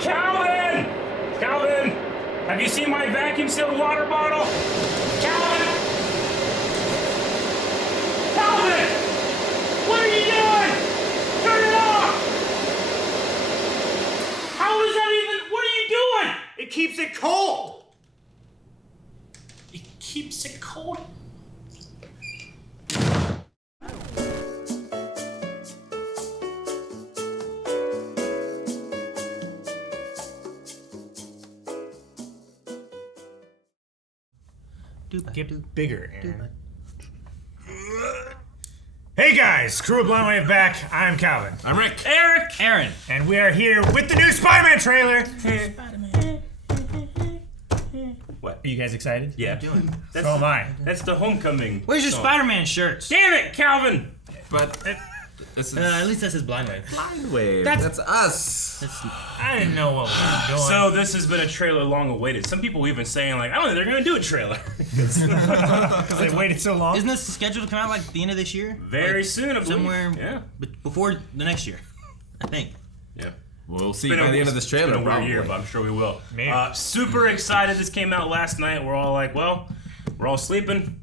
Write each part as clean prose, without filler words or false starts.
Calvin! Calvin! Have you seen my vacuum-sealed water bottle? Calvin! Calvin! What are you doing? Turn it off! How is that even... What are you doing? It keeps it cold! It keeps it cold? Get bigger, Aaron. Hey guys, Crew of Blind Wave back. I'm Calvin. I'm Rick. Eric! Aaron. And we are here with the new Spider-Man trailer. What? Are you guys excited? Yeah. What are you doing? That's So am I. That's the homecoming. Where's your song. Spider-Man shirts? Damn it, Calvin! But this is At least that's his blind wave. Blind Wave. That's- That's us. I didn't know what we were doing. So this has been a trailer long awaited. Some people even saying like, I don't think they're gonna do a trailer. because they waited so long. Isn't this scheduled to come out like the end of this year? Very Like, soon, I believe. somewhere. Yeah. Before the next year, I think. Yeah. We'll see Been by a- the end of this it's trailer. been a weird probably. year, but I'm sure we will. Man. Super excited. This came out last night. We're all like, well, we're all sleeping.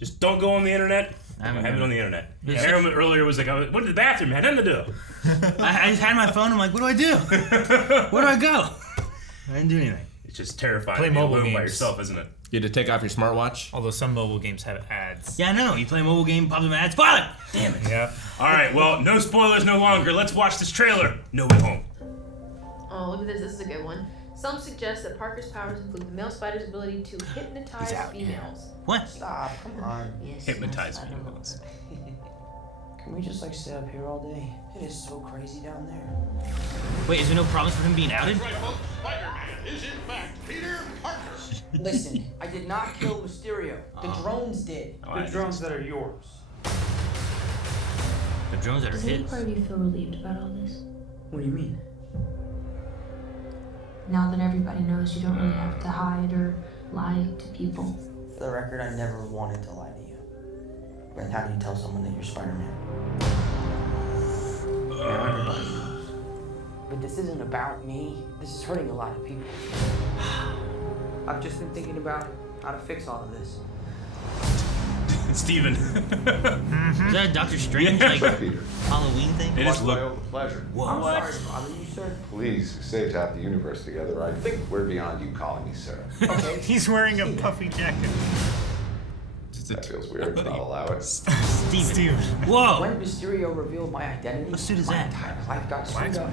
Just don't go on the internet. I have it on the internet. Yeah. Aaron earlier was like, I went to the bathroom. Had nothing to do. I just had my phone. I'm like, what do I do? Where do I go? I didn't do anything. It's just terrifying Play to be mobile alone by games. yourself, isn't it? You had to take off your smartwatch. Although some mobile games have ads. Yeah, I know. You play a mobile game, pop them ads, spoil it. Damn it. Yeah. All right, well, no spoilers no longer. Let's watch this trailer. No Way Home. Oh, look at this. This is a good one. Some suggest that Parker's powers include the male spider's ability to hypnotize females. What? Stop, come on. Yes, Hypnotize spider females. Can we just like sit up here all day? It is so crazy down there. Wait, is there no problems for him being outed? Spider-Man is in fact Peter Parker. Listen, I did not kill Mysterio. The drones did. Oh, I- drones that are yours. The drones that are Does any his. part of you feel relieved about all this? What do you mean? Now that everybody knows you don't really have to hide or lie to people. For the record, I never wanted to lie to you. But how do you tell someone that you're Spider-Man? Now everybody knows. But this isn't about me. This is hurting a lot of people. I've just been thinking about how to fix all of this. Steven. Is that a Doctor Strange like Halloween thing? It is My look. own pleasure. I'm sorry to bother you, sir. Please, save to have the universe together. I think we're beyond you calling me sir. Okay. He's wearing a puffy jacket. That feels weird, but I'll allow it. Steven. Whoa. When Mysterio revealed my identity, What suit is my that? entire life got screwed up.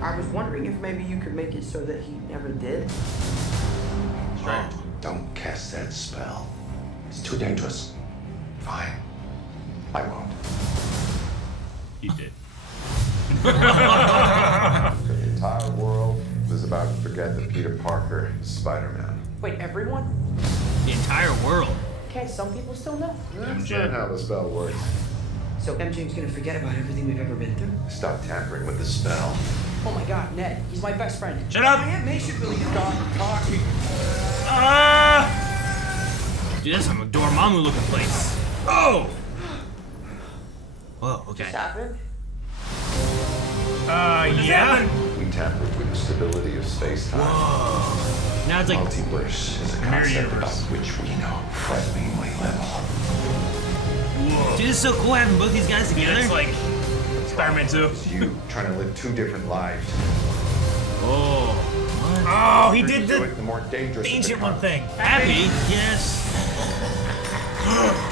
I was wondering if maybe you could make it so that he never did. Oh. Don't cast that spell. It's too dangerous. Fine. I won't. You did. The entire world is about to forget that Peter Parker is Spider-Man. Wait, everyone? The entire world. Can't some people still know? That's MJ. not how the spell works. So MJ's gonna forget about everything we've ever been through? Stop tampering with the spell. Oh my god, Ned, he's my best friend. Shut up! My Aunt May should really stop talking. Dude, that's some Dormammu looking place. Oh! Whoa, okay. What's happened? Yeah. We tampered with the stability of space-time. Now it's like, Multiverse is a Mirror concept about universe. which we know frighteningly little. dude, it's so cool having both these guys together. It's like Spider-Man 2. It's you trying to live two different lives. Oh. Oh, he The did you do the it, the more dangerous it ancient one becomes. thing. Happy? Yes.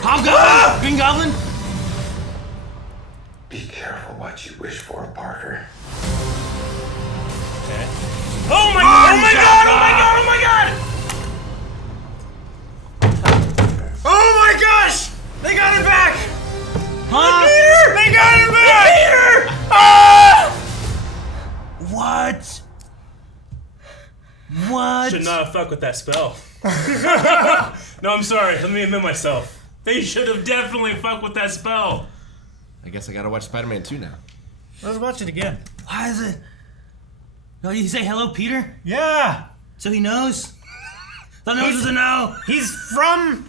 Hobgoblin? Green Goblin? Be careful what you wish for, Parker. Oh my god! Oh my god! Oh my god! Oh my god! Oh my gosh! They got him back! Huh? Peter! They got him back! Peter! Ah! What? What? Should not have fucked with that spell. No, I'm sorry. Let me admit myself. They should have definitely fucked with that spell. I guess I gotta watch Spider-Man 2 now. Let's watch it again. Why is it? No, you say hello, Peter? Yeah! So he knows? The nose is a no. He's from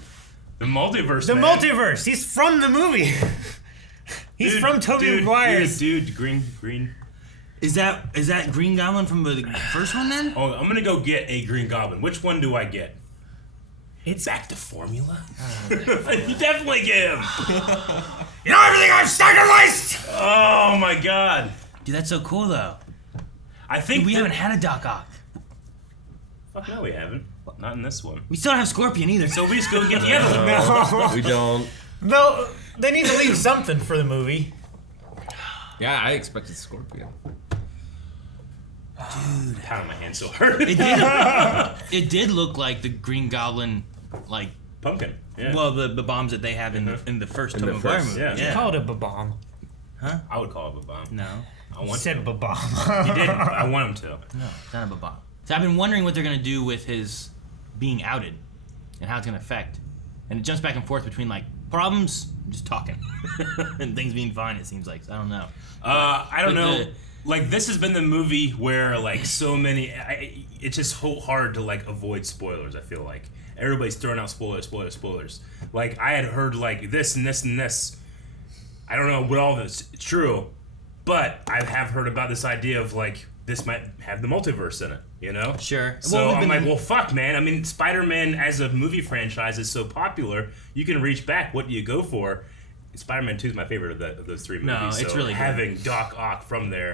The multiverse. the man. multiverse. He's from the movie. He's Dude, from Tobey dude, Maguire's. Dude, green. Is that Green Goblin from the first one then? Oh, I'm gonna go get a Green Goblin. Which one do I get? It's back to formula. You definitely get him. You know everything I've sacrificed! Oh my god. Dude, that's so cool though. I think We haven't had a Doc Ock. Fuck no, we haven't. Not in this one. We still don't have Scorpion either. So we just go get the other one. We don't. No, they need to leave something for the movie. Yeah, I expected Scorpion. Dude, how am I hand so hard? It did look like the Green Goblin, like Pumpkin. Yeah. well the bombs that they have in the first Tobey Maguire movie. yeah. Call it a bomb. I would call it a bomb. No, I want Said to. bomb. He did. I want him to. no, it's not a bomb. So I've been wondering what they're gonna do with his being outed and how it's gonna affect, and it jumps back and forth between like problems, just talking, and things being fine. It seems like, so I don't know. I don't But know. Like, this has been the movie where, like, so many... it's just so hard to, like, avoid spoilers, I feel like. Everybody's throwing out spoilers. Like, I had heard, like, this and this and this. I don't know what all this is true, but I have heard about this idea of, like, this might have the multiverse in it, you know? Sure. So Well, I'm like, well, fuck, man. I mean, Spider-Man as a movie franchise is so popular, you can reach back. What do you go for? Spider-Man 2 is my favorite of those three movies. No, it's so really good. having Doc Ock from there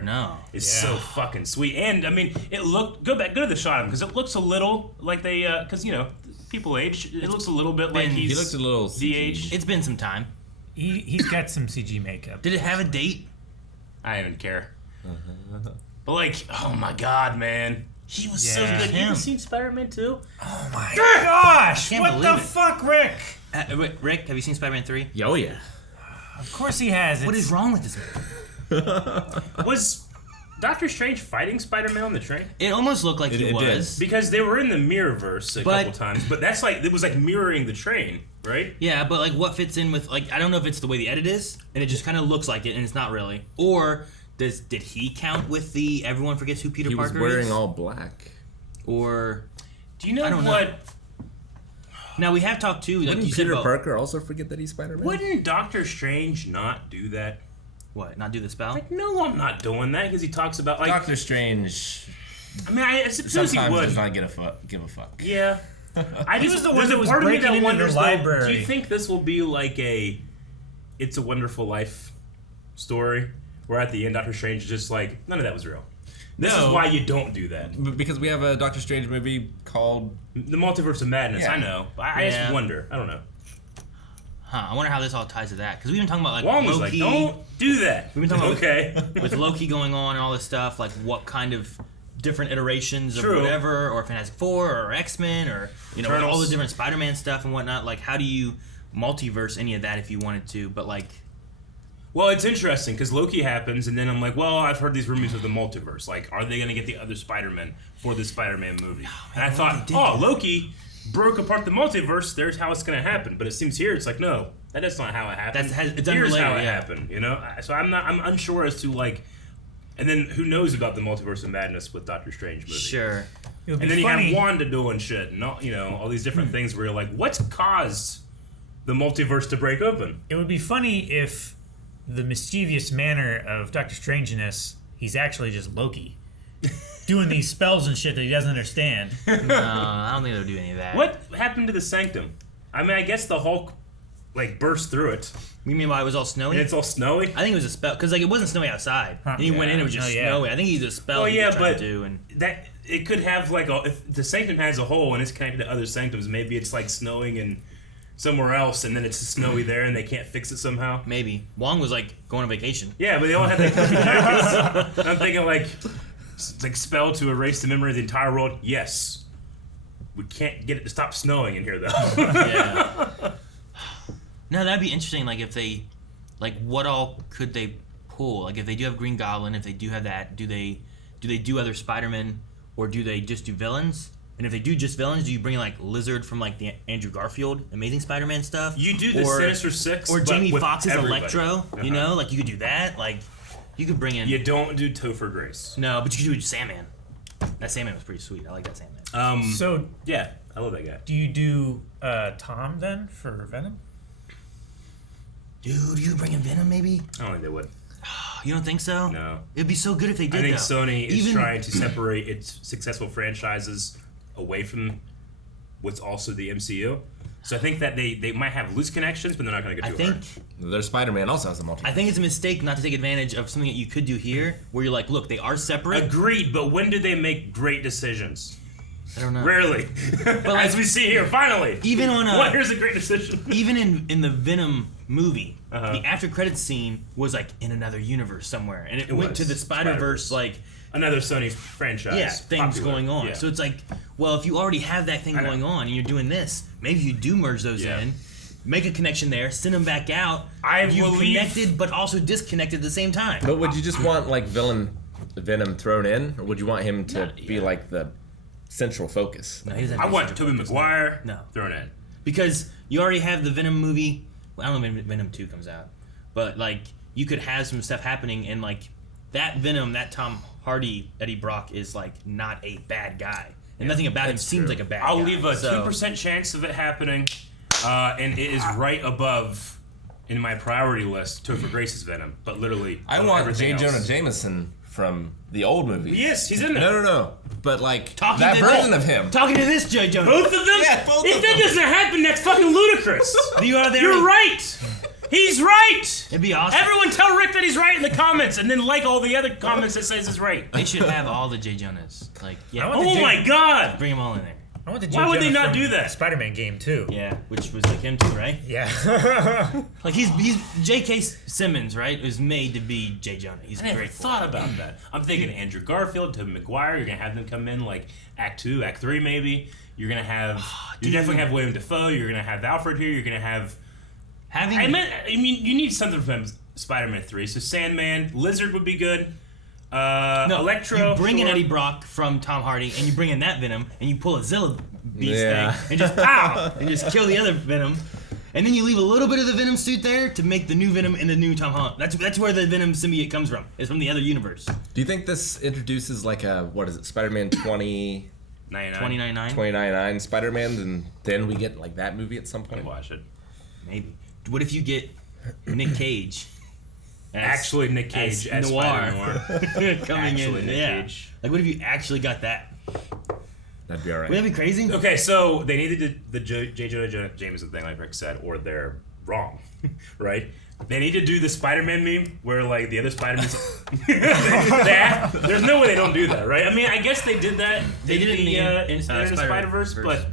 is Yeah. so fucking sweet. And I mean, it looked go to the shot of him because it looks a little like they because you know people age. It looks a little bit like He he's looked a little de-aged. It's been some time. He's got some CG makeup. Did it have a date? I don't even care. But like, oh my god, man. He was so Yeah. good. You Him. ever seen Spider-Man 2? Oh my gosh! Can't What believe the it. fuck, Rick? Rick, have you seen Spider-Man 3? Oh yeah. Of course he has. What It's- is wrong with this movie? Was Doctor Strange fighting Spider-Man on the train? It almost looked like It he did. was. Because they were in the Mirrorverse a But- couple times, but that's like it was like mirroring the train, right? Yeah, but like what fits in with like I don't know if it's the way the edit is and it just kind of looks like it and it's not really. Or did he count with the everyone forgets who Peter He was Parker wearing is? all black. Or Do you know I don't know. what? now we have talked too like Didn't you said Peter about, Parker also forget that he's Spider-Man? Wouldn't Doctor Strange not do that? what, not do the spell? Like, no, I'm not doing that because he talks about like. Doctor Strange I mean, I suppose he sometimes would. does not give a fuck. Yeah. I He just was the one there's that a was part of me breaking that into the wonders, though, library. do you think this will be like a It's a Wonderful Life story where at the end Doctor Strange is just like, none of that was real. This is No. why you don't do that. Because we have a Doctor Strange movie called The Multiverse of Madness, Yeah. I know. I Yeah. just wonder. I don't know. Huh, I wonder how this all ties to that because we've been talking about like Wong was like, Loki don't do that. We've been talking about okay. with Loki going on and all this stuff, like what kind of different iterations of True. whatever, or Fantastic Four, or X-Men, or you know, with all the Turtles. different Spider-Man stuff and whatnot. Like, how do you multiverse any of that if you wanted to? But like, Well, it's interesting because Loki happens, and then I'm like, well, I've heard these rumors of the multiverse. Like, are they going to get the other Spider-Man for the Spider-Man movie? And I thought, oh, Loki broke apart the multiverse. There's how it's going to happen. But it seems here it's like, no, that's not how it happened. It's Here's unrelated, how it yeah. happened. You know, so I'm unsure as to like. And then who knows about the Multiverse of Madness with Doctor Strange movie? sure, It would be And then funny. you have Wanda doing shit, and all, you know, all these different things where you're like, what's caused the multiverse to break open? It would be funny if the mischievous manner of Doctor Strangeness, he's actually just Loki. Doing these spells and shit that he doesn't understand. no, I don't think they'll do any of that. What happened to the Sanctum? I mean, I guess the Hulk like burst through it, You mean why it was all snowy? and it's all snowy. I think it was a spell because like it wasn't snowy outside, and he went in, it was just Oh, yeah. snowy. I think he's a spell. Well, he yeah, was trying but to do, and that it could have like if the Sanctum has a hole and it's connected to other Sanctums, maybe it's like snowing and somewhere else, and then it's snowy there, and they can't fix it somehow. maybe Wong was like going on vacation. Yeah, but they all have their comfy jackets. And I'm thinking like, it's like spell to erase the memory of the entire world. Yes, we can't get it to stop snowing in here though. Yeah. No, that'd be interesting. Like if they, like what all could they pull? Like if they do have Green Goblin, if they do have that, do they do other Spider-Man, or do they just do villains? And if they do just villains, do you bring like Lizard from like the Andrew Garfield Amazing Spider-Man stuff? You do the or, Sinister Six, or but Jamie with Foxx's everybody. Electro. You know, like you could do that. Like you could bring in. You don't do Topher Grace. No, but you could do Sandman. That Sandman was pretty sweet. I like that Sandman. So, Yeah, I love that guy. do you do Tom then for Venom? Dude, you could bring in Venom maybe? I don't think they would. You don't think so? No. It'd be so good if they did. I think though. Sony is Even- trying to separate its successful franchises away from what's also the MCU. So I think that they might have loose connections, but they're not going to go I too think hard. Their Spider-Man also has a multiverse. I think it's a mistake not to take advantage of something that you could do here, where you're like, look, they are separate. Agreed, but when do they make great decisions? I don't know. Rarely. like, As we see here, finally. Even on a, What? Here's a great decision. even in the Venom movie, Uh-huh. the after credits scene was like in another universe somewhere, and it went was. to the Spider-Verse like. Another Sony franchise. Yeah, things Popular. going on. Yeah. So it's like, well, if you already have that thing I know. going on and you're doing this, maybe you do merge those Yeah. in, make a connection there, send them back out. I you believe- connected but also disconnected at the same time. But would you just want like Venom thrown in, or would you want him to be like the central focus? No, he doesn't I have to want be Tobey focused. Maguire No. thrown in. Because you already have the Venom movie. Well, I don't know when Venom 2 comes out. But, like, you could have some stuff happening, and, like, that Venom, that Tom Hardy, Eddie Brock, is, like, not a bad guy. And nothing about him seems like a bad guy. I'll leave a So- 2% chance of it happening, and it is right above in my priority list Topher Grace's Venom, but literally I want everything J. else. Jonah Jameson from the old movie. Yes, he's in there. No. But like Talking that to version this- of him. Talking to this J. Jonah. Both of them? Yeah, both if of that them. doesn't happen, that's fucking ludicrous. You are there. You're right. He's right. It'd be awesome. Everyone tell Rick that he's right in the comments, and then like all the other comments that says he's right. They should have all the J. Jonahs. Like, yeah. I want Oh my God. Bring them all in there. I want the Why would they Jonah not from do that? the Spider-Man game too. Yeah, which was like him too, right? Yeah. Like he's J.K. Simmons, right? Was made to be J. Jonah. He's I never great. thought about that. I'm thinking Andrew Garfield, Tobey Maguire. You're gonna have them come in like Act 2, Act 3, maybe. You're gonna have. You definitely have William Dafoe. You're gonna have Alfred here. You're gonna have. Having I mean, you need something from Spider-Man 3. So Sandman, Lizard would be good. no, Electro. you bring in sure. Eddie Brock from Tom Hardy, and you bring in that Venom, and you pull a Zilla Beast Yeah. thing, and just pow, and just kill the other Venom, and then you leave a little bit of the Venom suit there to make the new Venom and the new Tom Holland. That's where the Venom symbiote comes from. It's from the other universe. Do you think this introduces like a what is it, Spider-Man 2099 $29.99, Spider-Man, and then we get like that movie at some I'd point? watch it. maybe. What if you get Nick Cage? Actually, Nick Cage as Spider-Noir. coming Actually, in. Nick Yeah. Cage. Like, what if you actually got that? That'd be alright. Would that be crazy? Okay, so they needed the J. Jonah Jameson thing, like Rick said, or they're wrong, right? They need to do the Spider-Man meme where, like, the other Spider-Man's... There's no way they don't do that, right? I mean, I guess they did that. They did it in the Spider-Verse, Spider-Verse. but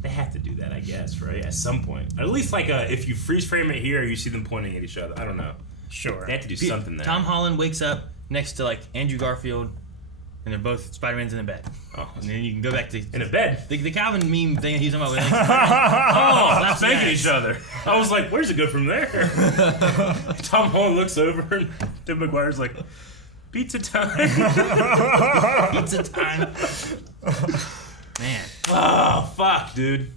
they have to do that, I guess, right? At some point. At least, like, if you freeze frame it here, you see them pointing at each other. I don't know. Sure. They have to do something there. Tom Holland wakes up next to, like, Andrew Garfield, and they're both Spider-Man's in a bed. Oh, And then you can go back to in a bed. the Calvin meme thing he's talking about. With, like, Oh, Slaps thanking his each ass. other. I was like, where's it go from there? Tom Holland looks over and Tim McGuire's like, pizza time. pizza time. Man. Oh, fuck, dude.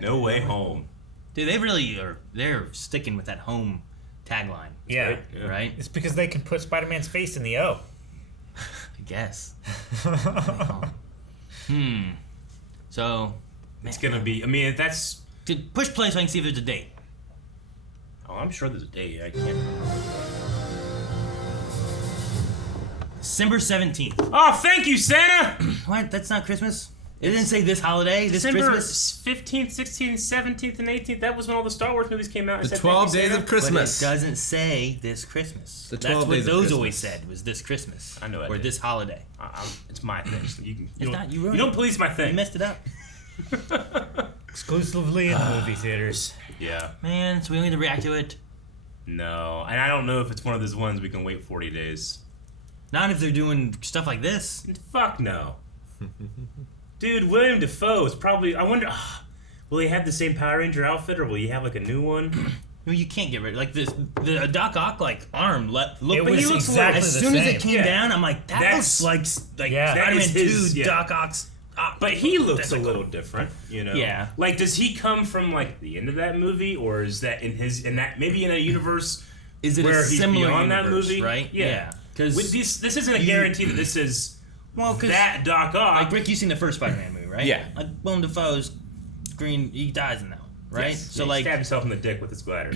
No way home. Dude, they really are, they're sticking with that home tagline, Yeah. Right? Yeah. right? It's because they can put Spider-Man's face in the O. I guess. So, It's gonna be, I mean, that's, dude, push play so I can see if there's a date. oh, I'm sure there's a date. I can't remember. December 17th. Oh, thank you, Santa! What? That's not Christmas? It didn't say this holiday, this December Christmas. 15th, 16th, 17th, and 18th. That was when all the Star Wars movies came out. It The said, 12 "Thank you, days Santa." of Christmas. But it doesn't say this Christmas. The That's 12 what days of those Christmas. always said, was this Christmas. I know it Or did. this holiday. It's my thing. So you It's don't, not, you ruined you don't it. police my thing. You messed it up. Exclusively in movie theaters. Yeah. Man, so we only need to react to it. No. And I don't know if it's one of those ones we can wait 40 days. Not if they're doing stuff like this. Fuck no. Dude, William Dafoe is probably... I wonder... will he have the same Power Ranger outfit, or will he have, like, a new one? No, you can't get rid of like this. The Doc Ock like arm look. It but was he looks exactly as the soon as same. it came Yeah. down, I'm like, that That's- looks like Yeah. That Spider-Man is his- 2 yeah. Doc Ock's. But he looks a little different, you know? Yeah. Like, does he come from, like, the end of that movie, or is that in that... Maybe in a universe Is it where a he's similar beyond that universe, movie? right? Yeah. Because This isn't a guarantee that this is... well, because that Doc Ock. like Rick, you've seen the first Spider-Man movie, right? Yeah. Like Willem Dafoe's green, he dies in that, one, right? Yes, So he like, stabbed himself in the dick with his glider.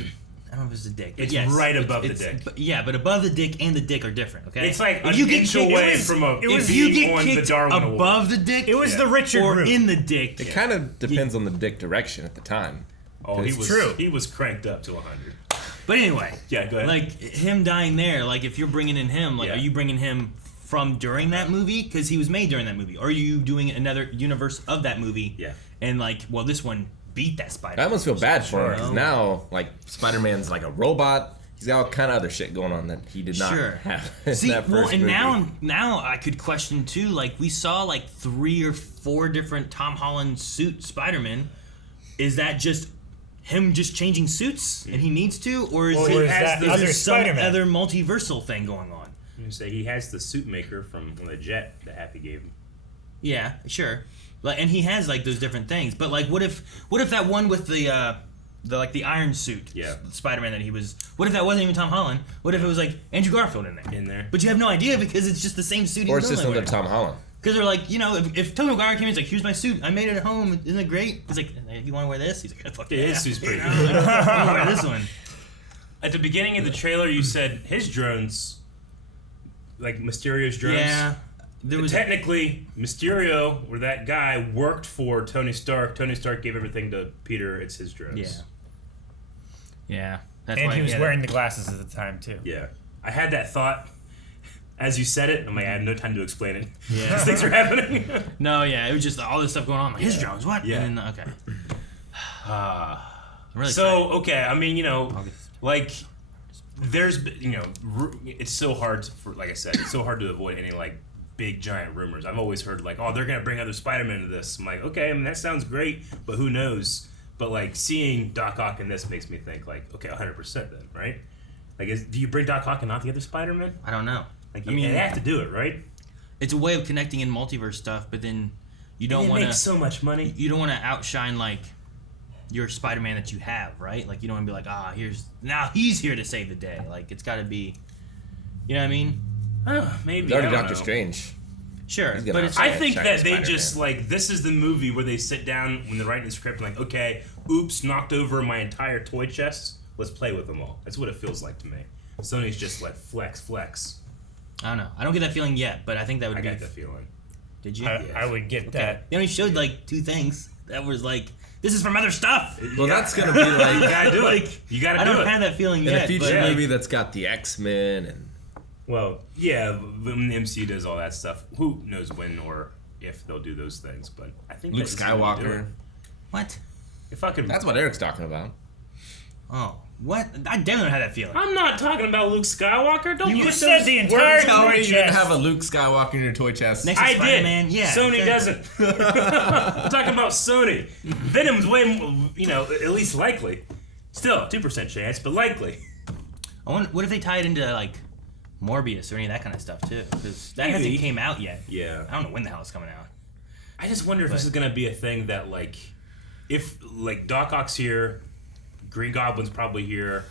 I don't know if it's the dick. But It's yes, right above the it's- dick. But, yeah, but above the dick and the dick are different. Okay, It's like if an you get inch kicked, away it was- from a if being you get on the kicked Darwin Award. above the dick, It was the Richard or route. in the dick. It kind of depends on the dick direction at the time. Oh, he It's was true. He was cranked up to 100. But anyway, Yeah, go ahead. like him dying there. Like if you're bringing in him, like Yeah. are you bringing him from during that movie because he was made during that movie, or are you doing another universe of that movie? Yeah. And like, well, this one beat that Spider. I almost feel bad for him because Sure. now, like, Spider-Man's like a robot. He's got all kind of other shit going on that he did not Sure. have in See, that well, first and movie. now I could question too. Like we saw like 3 or 4 different Tom Holland suit Spider-Man. Is that just him just changing suits and he needs to, or is Well, it he Or is has that the- is other there some Spider-Man? other multiversal thing going on? You say he has the suit maker from the jet that Happy gave him. Yeah, sure. Like, and he has like those different things. But like, what if that one with the like the iron suit, Yeah. Spider-Man that he was. What if that wasn't even Tom Holland? What if it was like Andrew Garfield in there? In there. But you have no idea because it's just the same suit. Or it's just another Tom Holland. Because they're like, you know, if Tobey Maguire came in, he's like, here's my suit, I made it at home, isn't it great? He's like, you want to wear this? He's like, fuck Yeah, yeah. his suit's pretty I want to wear this one. At the beginning of the trailer, you said his drones, like Mysterio's drones. Yeah. There was Technically, Mysterio, or that guy, worked for Tony Stark. Tony Stark gave everything to Peter. It's his drones. Yeah. Yeah. That's And why, he was yeah, wearing the glasses at the time too. Yeah. I had that thought as you said it. I'm like, I had no time to explain it. Yeah. These things are happening. No, yeah, it was just all this stuff going on. I'm like, his drones, what? Yeah. And then, okay. I'm really So, excited. okay, I mean, you know, August. like, there's, you know, it's so hard, for, like I said, it's so hard to avoid any, like, big, giant rumors. I've always heard, like, oh, they're going to bring other Spider-Man into this. I'm like, okay, I mean, that sounds great, but who knows? But, like, seeing Doc Ock in this makes me think, like, okay, 100% then, right? Like, do you bring Doc Ock and not the other Spider-Man? I don't know. Like, I mean, they have to do it, right? it's a way of connecting in multiverse stuff, but then you don't They want make to. so much money. You don't want to outshine like your Spider-Man that you have, right? Like you don't want to be like, he's here to save the day. Like it's got to be, you know what I mean? Maybe. He's already I don't Doctor know. Strange. Sure, He's gonna but it's I Yeah, think Shiny that they Spider-Man. just like this is the movie where they sit down when they're writing the script and like, okay, oops, knocked over my entire toy chest. Let's play with them all. That's what it feels like to me. Sony's just like flex. I don't know. I don't get that feeling yet, but I think that would I be. got that feeling. Did you? I would get Okay. that. They only showed like 2 things. That was like, this is from other stuff. Well, that's gonna be You like gotta do Like, it. You gotta I do don't it. have that feeling in yet. a future but, like, movie that's got the X-Men and Well, yeah, when the MCU does all that stuff, who knows when or if they'll do those things? But I think Luke that's just what they do Skywalker. it. What? If I could, That's what Eric's talking about. Oh, what? I definitely don't have that feeling. I'm not talking about Luke Skywalker. Don't You put just said those the words entire in Tell my me you didn't chest. have a Luke Skywalker in your toy chest. Next to I did. Spider-Man, yeah. Sony exactly. doesn't. I'm talking about Sony. Venom's way, at least likely. Still, 2% chance, but likely. I wonder, what if they tie it into like Morbius or any of that kind of stuff too? Because that Maybe. hasn't came out yet. Yeah. I don't know when the hell it's coming out. I just wonder if this is gonna be a thing that like, if like Doc Ock's here, Green Goblin's probably here.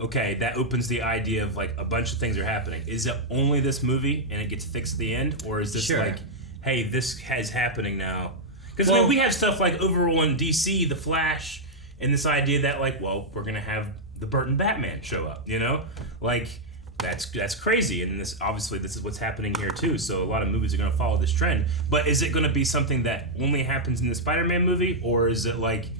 Okay, that opens the idea of like a bunch of things are happening. Is it only this movie and it gets fixed at the end, or is this Sure. like, hey, this is happening now? Because Well- we have stuff like overall in DC, The Flash, and this idea that like, well, we're gonna have the Burton Batman show up. Like. That's crazy, and this is what's happening here too. So a lot of movies are going to follow this trend. But is it going to be something that only happens in the Spider-Man movie, or is it like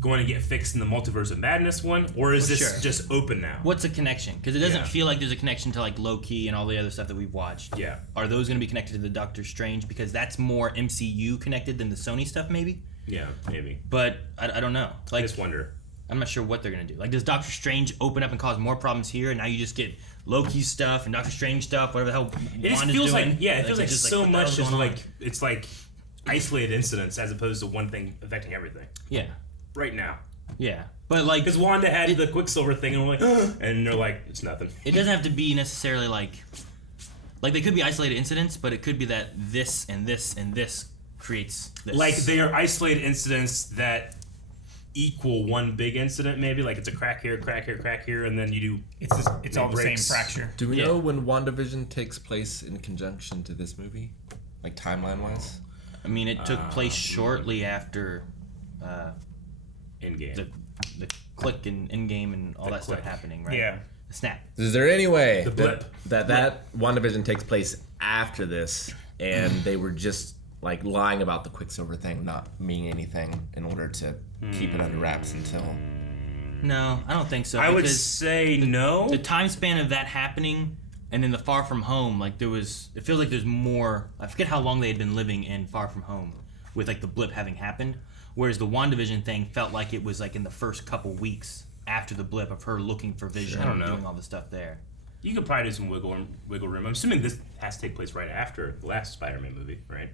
going to get fixed in the Multiverse of Madness one, or is Well, this sure. just open now? What's the connection? Because it doesn't Yeah. feel like there's a connection to like Loki and all the other stuff that we've watched. Yeah. Are those going to be connected to the Doctor Strange? Because that's more MCU connected than the Sony stuff, maybe. Yeah, maybe. But I don't know. I Like just wonder. I'm not sure what they're going to do. Like does Doctor Strange open up and cause more problems here, and now you just get Loki's stuff and Doctor Strange stuff, whatever the hell It just Wanda's feels doing. like it feels like it's just so what the hell's much is going on? like it's like isolated incidents as opposed to one thing affecting everything Yeah, right now. yeah. But like Because Wanda had the Quicksilver thing, and we're like, and they're like, it's nothing. it doesn't have to be necessarily like they could be isolated incidents, but it could be that this and this and this creates this. Like they are isolated incidents that equal one big incident, maybe like it's a crack here, and then you do. It's all the same breaks. fracture. Do we Yeah. know when WandaVision takes place in conjunction to this movie? Like timeline-wise? I mean, it took place shortly after In game. the the click and in game and all The that stuff click. happening, right? Yeah. The snap. Is there any way The blip. that WandaVision takes place after this, and they were just like lying about the Quicksilver thing not meaning anything in order to keep it under wraps until? No, I don't think so. I would because say no. the time span of that happening and then the Far From Home, like it feels like there's more. I forget how long they had been living in Far From Home with like the blip having happened, whereas the WandaVision thing felt like it was like in the first couple weeks after the blip of her looking for Vision I don't and know. doing all the stuff there. You could probably do some wiggle room. I'm assuming this has to take place right after the last Spider-Man movie, right?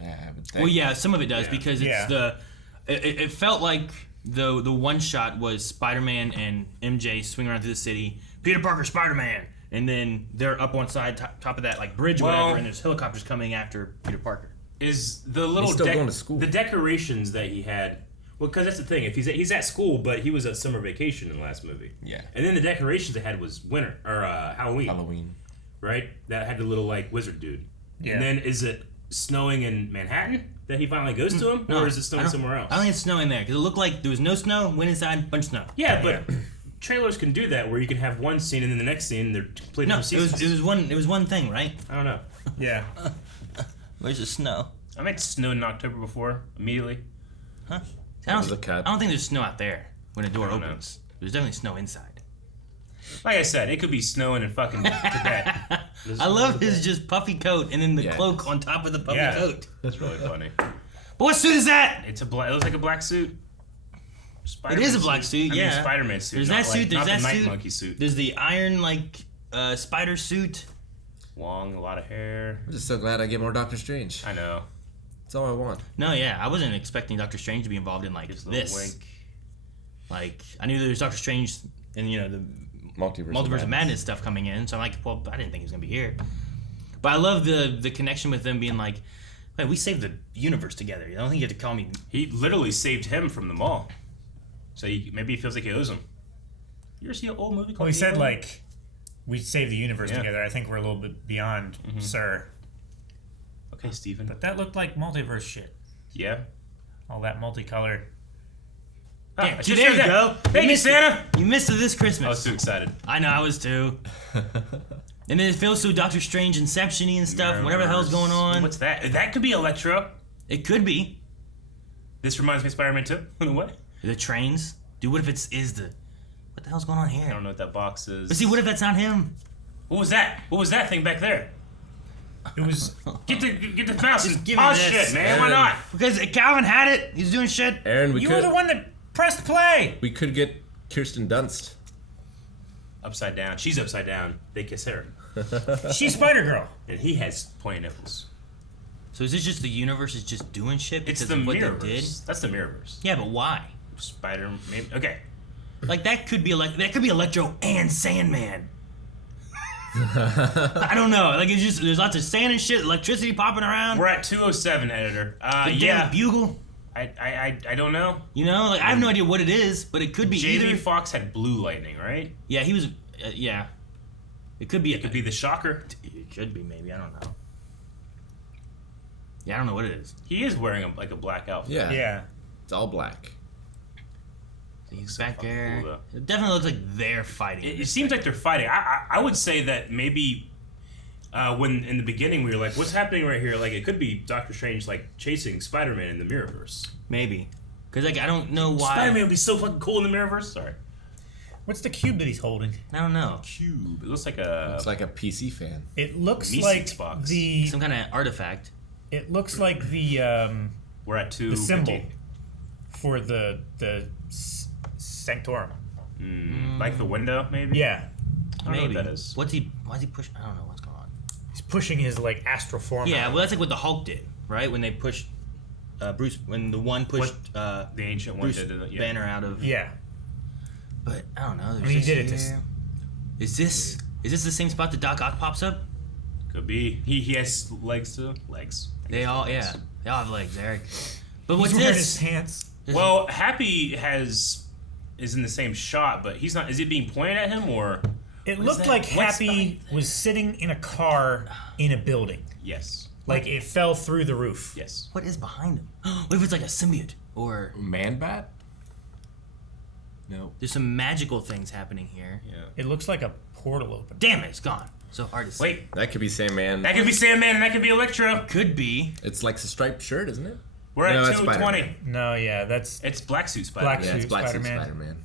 Yeah, I would think. Well, yeah, some of it does Yeah. because it's it felt like the one shot was Spider-Man and MJ swinging around through the city, Peter Parker, Spider-Man, and then they're up on side top of that like bridge or Well- whatever, and there's helicopters coming after Peter Parker. Is the little He's still going to school. the decorations that he had? Well, because that's the thing. If he's at school, but he was at summer vacation in the last movie. Yeah. And then the decorations they had was winter or Halloween, right? That had the little like wizard dude. Yeah. And then is it snowing in Manhattan that he finally goes to him, or is it snowing somewhere else? I don't think it's snowing there because it looked like there was no snow. Went inside, bunch of snow. Yeah, but trailers can do that where you can have one scene and then the next scene they're completely No, different seasons. it was one thing, right? I don't know. Yeah. Where's the snow? I meant snow in October before immediately. Huh? was a cut. I don't think there's snow out there when a door I don't know. opens. There's definitely snow inside. Like I said, it could be snowing in fucking Tibet. I love his just puffy coat and then the Yeah. cloak on top of the puffy Yeah. coat. That's really funny. But what suit is that? It's a black. It looks like a black suit. Spider-Man It is a black suit, I mean, yeah. Spider-Man suit. There's not that suit, Like, there's not that the Night suit. Monkey suit. There's the iron spider suit. Long, a lot of hair. I'm just so glad I get more Doctor Strange. I know. That's all I want. No, yeah, I wasn't expecting Doctor Strange to be involved in like Just a little this. wink. Like I knew there was Doctor Strange and the Multiverse of Madness stuff coming in, so I'm like, well, I didn't think he was gonna be here. But I love the connection with them being like, man, we saved the universe together. I don't think you have to call me. He literally saved him from the mall. So maybe he feels like he owes him. You ever see an old movie called Well, he said Halo? like we saved the universe Yeah. together. I think we're a little bit beyond, sir. Okay, Steven. But that looked like multiverse shit. Yeah. All that multicolored. Ah, Yeah, I see, just there said you that. go. Thank you, missed it. Santa. You missed it this Christmas. I was too excited. I know, I was too. And then it feels so Doctor Strange Inception-y and stuff, whatever the hell's going on. What's that? That could be Electro. It could be. This reminds me of Spider-Man 2. In a way. The trains. Dude, what if is the... What the hell's going on I here? don't know what that box is. But see, what if that's not him? What was that? What was that thing back there? It was Get the mouse Just and give me pause this. shit, man. Why not? Because Calvin had it. He's doing shit. Aaron, we you could were the one that pressed play. we could get Kirsten Dunst. Upside down. She's upside down. They kiss her. She's Spider Girl. And he has pointy nipples. So is this just the universe is just doing shit It's because the of what they did? Mirrorverse. That's the Mirrorverse. Yeah, but why? Spider. Maybe. Okay. Like that could be Electro and Sandman. I don't know. Like it's just there's lots of sand and shit, electricity popping around. We're at 207, editor. The Yeah. Daily Bugle. I don't know. You know, like I have no idea what it is, but it could be Jamie either. Foxx had blue lightning, right? Yeah, he was. Yeah, it could be. It could be the Shocker. It could be maybe. I don't know. Yeah, I don't know what it is. He is wearing a black outfit. Yeah. Yeah. It's all black. He's back fucking there. cool, It definitely looks like they're fighting. It seems like they're fighting. I would say that maybe when in the beginning we were like, what's happening right here? Like it could be Doctor Strange like chasing Spider-Man in the Mirrorverse. Maybe because like I don't know why. Spider-Man would be so fucking cool in the Mirrorverse. Sorry. What's the cube that he's holding? I don't know. Cube. It looks like a. It's like a PC fan. It looks Meeseeks like box. the. Some kind of artifact. It looks like the We're at 2. symbol for the Sanctorum. Like the window, maybe. Yeah, I don't know Maybe. what that is. Why is he pushing? I don't know what's going on. he's pushing his like astral form. Yeah, out. well, that's like what the Hulk did, right? When they pushed Bruce, when the one pushed The ancient one Bruce did it. Yeah. Banner out of. Yeah. But I don't know. I mean, he did it to. Is this the same spot that Doc Ock pops up? Could be. He has legs too. Legs. They all have legs, Eric. But what's He's wearing his this? pants. Well, Happy is in the same shot, but he's not. Is it being pointed at him or? It What is looked that? like What's Happy was sitting in a car in a building. Yes. Like it fell through the roof. Yes. What is behind him? What if it's like a symbiote or? Man bat? No. There's some magical things happening here. Yeah. It looks like a portal open. Damn it, it's gone. So hard to see. Wait, That could be Sandman. that could be Sandman and that could be Electro. Could be. It's like a striped shirt, isn't it? We're No, at that's 220. Spider-Man. No, yeah, that's It's Black Suit Spider. Black Yeah, it's Suit Black Suit Spider-Man. Spider-Man.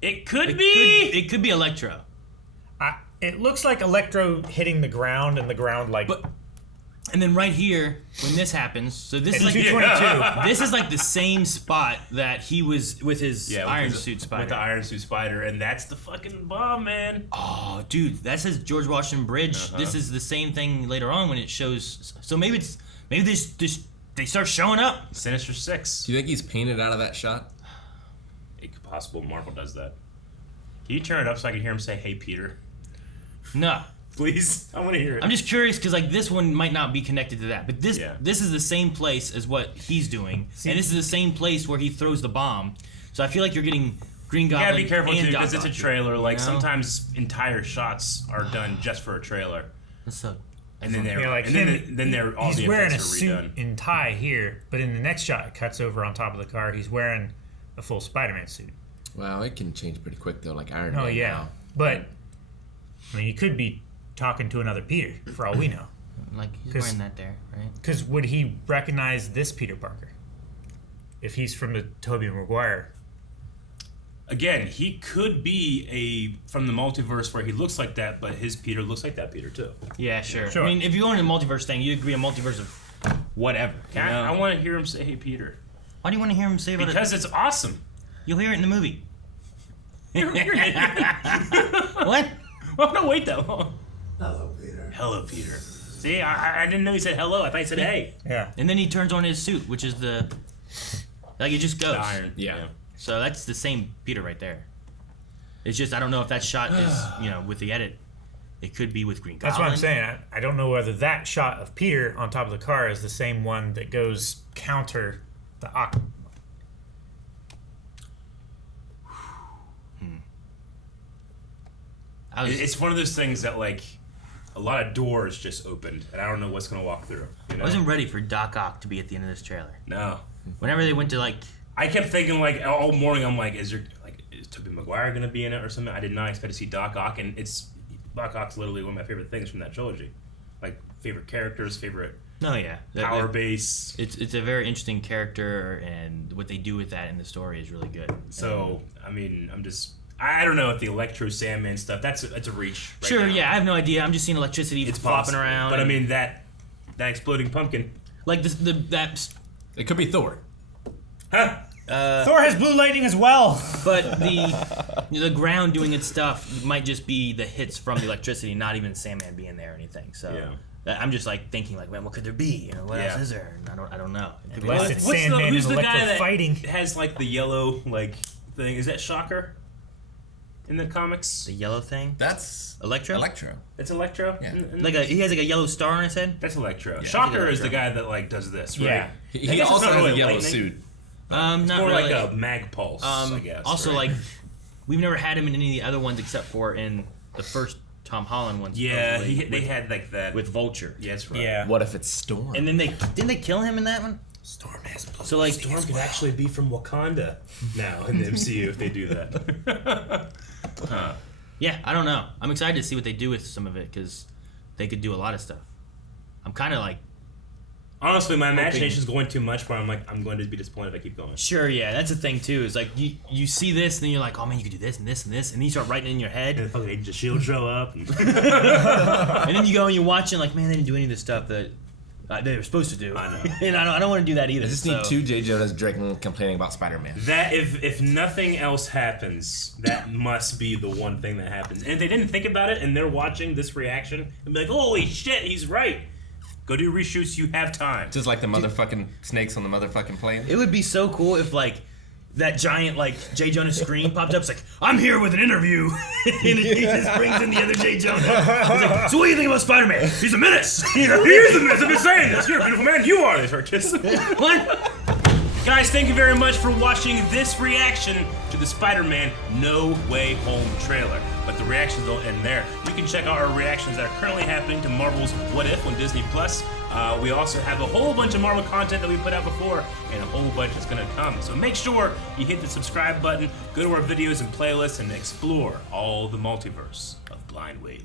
It could be. It could be Electro. it looks like Electro hitting the ground and the ground like. But and then right here, when this happens, so this It's is like 222. this is like the same spot that he was with his Yeah, with Iron his- Suit Spider. With the Iron Suit Spider, and that's the fucking bomb, man. Oh, dude, that says George Washington Bridge. Uh-huh. This is the same thing later on when it shows. So maybe they start showing up. Sinister Six. Do you think he's painted out of that shot? It's possible Marvel does that. Can you turn it up so I can hear him say, "Hey, Peter"? No, Please, I want to hear it. I'm just curious because like this one might not be connected to that, but this Yeah. this is the same place as what he's doing, and this is the same place where he throws the bomb. So I feel like you're getting Green You Goblin. gotta be careful and too, Doc because it's a Ock. trailer. Like You know? sometimes entire shots are done just for a trailer, That's so. and then they're like and him, then they're all he's the wearing a effects are suit redone. and tie here, but in the next shot, it cuts over on top of the car. He's wearing a full Spider-Man suit. Wow, it can change pretty quick though, like Iron Oh Man yeah, now. but I mean, he could be talking to another Peter for all we know. Like he's 'Cause- wearing that there, right? Because would he recognize this Peter Parker if he's from the Tobey Maguire? Again, he could be from the multiverse where he looks like that, but his Peter looks like that Peter too. Yeah, sure. Sure. I mean, if you go into a multiverse thing, you agree a multiverse of whatever. You know? I want to hear him say, "Hey, Peter," Why do you want to hear him say about because it's awesome. You'll hear it in the movie. You're an idiot. What? Well, don't wait that long. Hello, Peter. Hello, Peter. See, I didn't know he said hello. I thought he said hey. Yeah. And then he turns on his suit, which is the like it just goes. The iron. Yeah. So that's the same Peter right there. It's just I don't know if that shot is with the edit. It could be with Green Goblin. That's what I'm saying. I don't know whether that shot of Peter on top of the car is the same one that goes counter the Ock. It's one of those things that like a lot of doors just opened, and I don't know what's gonna walk through. You know? I wasn't ready for Doc Ock to be at the end of this trailer. No. Whenever they went to like, I kept thinking like all morning. I'm like, is Tobey Maguire gonna be in it or something? I did not expect to see Doc Ock, and Doc Ock's literally one of my favorite things from that trilogy. Like favorite characters, favorite no, yeah, power base. It's a very interesting character, and what they do with that in the story is really good. So I mean, I don't know if the Electro Sandman stuff. That's a reach. Right Sure, now. yeah, I have no idea. I'm just seeing electricity It's flopping possible. around. But I and- mean that exploding pumpkin. like that. It could be Thor. Huh? Thor has blue lightning as well. But the ground doing its stuff might just be the hits from the electricity, not even Sandman being there or anything. So I'm just like thinking like, man, what could there be? What else is there? And I don't know. It could be Unless anything. it's Sandman who's and the guy Electro that fighting. has like the yellow like thing? Is that Shocker? In the comics, The yellow thing, That's Electro. Electro. it's Electro. Yeah. Like he has like a yellow star on his head. That's Electro. Yeah. Shocker I think is the Electro. guy that like does this, right? Yeah. He I guess it's also not has really a yellow lightning. suit. Not More really. like a mag pulse, I guess. Also, right? like we've never had him in any of the other ones except for in the first Tom Holland ones. yeah, supposedly, they with, had like that. with Vulture. yeah, that's right. Yeah. What if it's Storm? And then didn't they kill him in that one? Storm has blue. So like Storm could actually be from Wakanda now in the MCU if they do that. yeah, I don't know. I'm excited to see what they do with some of it because they could do a lot of stuff. I'm kind of like. Honestly, my imagination's going too much where I'm going to be disappointed if I keep going. Sure, yeah, that's the thing too. Is like you see this, and then you're like, oh man, you could do this and this and this, and then you start writing it in your head, And fucking Agents of S.H.I.E.L.D. show up. and then you go and you watch it, like, man, they didn't do any of the stuff that they were supposed to do. I know. And I don't want to do that either. I just so. need two J. Jonahs drinking, complaining about Spider-Man. That if nothing else happens, that must be the one thing that happens. And if they didn't think about it and they're watching this reaction and be like, holy shit, he's right. Go do reshoots, you have time. Just like the motherfucking snakes on the motherfucking plane. It would be so cool if like that giant like J. Jonah screen popped up. It's like, I'm here with an interview, and he just brings in the other J. Jonah. He's like, so what do you think about Spider-Man? He's a menace. You know? He is a mess. I've been saying this. You're a beautiful man. You are. They start kissing. What? Guys, thank you very much for watching this reaction to the Spider-Man No Way Home trailer. but the reactions don't end there. You can check out our reactions that are currently happening to Marvel's What If on Disney Plus. We also have a whole bunch of Marvel content that we put out before, and a whole bunch that's gonna come. So make sure you hit the subscribe button, go to our videos and playlists, and explore all the multiverse of Blind Wave.